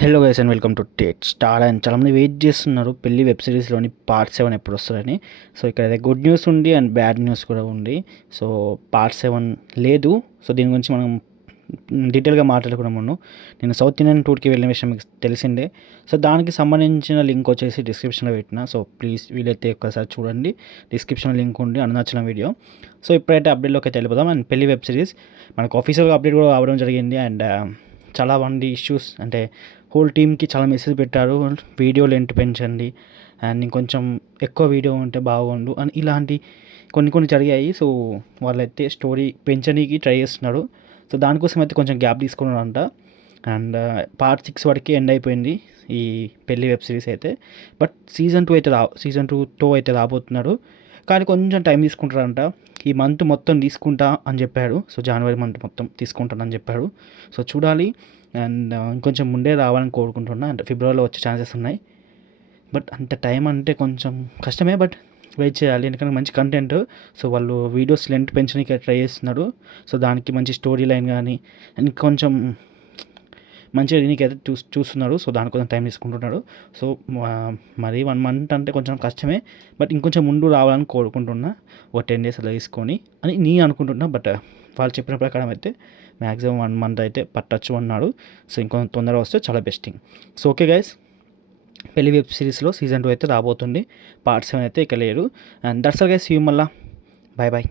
Hello guys and welcome to Tate Star and చాలామంది wait చేస్తున్నారు. పెళ్ళి వెబ్ సిరీస్లోని పార్ట్ సెవెన్ ఎప్పుడు వస్తుందని. సో ఇక్కడ అయితే గుడ్ న్యూస్ ఉంది అండ్ బ్యాడ్ న్యూస్ కూడా ఉంది. సో పార్ట్ సెవెన్ లేదు. సో దీని గురించి మనం డీటెయిల్గా మాట్లాడుకున్నాము నేను సౌత్ ఇండియన్ టూర్కి వెళ్ళిన విషయం మీకు తెలిసిందే. సో దానికి సంబంధించిన లింక్ వచ్చేసి డిస్క్రిప్షన్లో పెట్టిన. సో ప్లీజ్ వీలైతే ఒకసారి చూడండి. డిస్క్రిప్షన్లో లింక్ ఉంది అన్నచ్చిన వీడియో సో ఇప్పుడైతే అప్డేట్లోకి అయితే వెళ్ళిపోదాం. అండ్ పెళ్ళి వెబ్ సిరీస్ మనకు ఆఫీషియల్గా అప్డేట్ కూడా అవ్వడం జరిగింది. అండ్ uh, చాలా మంది ఇష్యూస్ అంటే హోల్ టీమ్కి చాలా మెసేజ్ పెట్టారు. వీడియో లెంత్ పెంచండి. అండ్ ఇంకొంచెం ఎక్కువ వీడియో ఉంటే బాగుండు. అని ఇలాంటి కొన్ని కొన్ని జరిగాయి. సో వాళ్ళైతే స్టోరీ పెంచడానికి ట్రై చేస్తున్నారు. సో దానికోసం అయితే కొంచెం గ్యాప్ తీసుకున్నారంట. అండ్ పార్ట్ సిక్స్ వరకు ఎండ్ అయిపోయింది ఈ పెళ్ళి వెబ్ సిరీస్ అయితే. బట్ సీజన్ టూ అయితే రా సీజన్ టూతో అయితే రాబోతున్నాడు కానీ కొంచెం టైం తీసుకుంటారంట ఈ మంత్ మొత్తం తీసుకుంటా అని చెప్పాడు. సో జనవరి మంత్ మొత్తం తీసుకుంటానని చెప్పాడు. సో చూడాలి. అండ్ ఇంకొంచెం ముందే రావాలని కోరుకుంటున్నా. అంటే ఫిబ్రవరిలో వచ్చే ఛాన్సెస్ ఉన్నాయి. బట్ అంత టైం అంటే కొంచెం కష్టమే. బట్ వెయిట్ చేయాలి. ఎందుకంటే మంచి కంటెంట్ సో వాళ్ళు వీడియోస్ లెంత్ పెంచడానికి ట్రై చేస్తున్నారు సో దానికి మంచి స్టోరీ లైన్ కానీ అండ్ కొంచెం మంచిగా దీనికైతే అయితే చూ చూస్తున్నాడు. సో దాని కోసం టైం తీసుకుంటున్నాడు. సో మరి వన్ మంత్ అంటే కొంచెం కష్టమే. బట్ ఇంకొంచెం ముందు రావాలని కోరుకుంటున్నా. ఒక టెన్ డేస్ అలా తీసుకొని అని నేను అనుకుంటున్నా. బట్ వాళ్ళు చెప్పిన ప్రకారం అయితే మ్యాక్సిమం వన్ మంత్ అయితే పట్టచ్చు అన్నాడు. సో ఇంకొంచెం తొందరగా వస్తే చాలా బెస్టింగ్ సో ఓకే గైస్ పెళ్ళి వెబ్ సిరీస్లో సీజన్ టూ అయితే రాబోతుంది. పార్ట్ సెవెన్ అయితే ఇక లేరు అండ్ దట్స్ గైస్ యూ మళ్ళా. Bye bye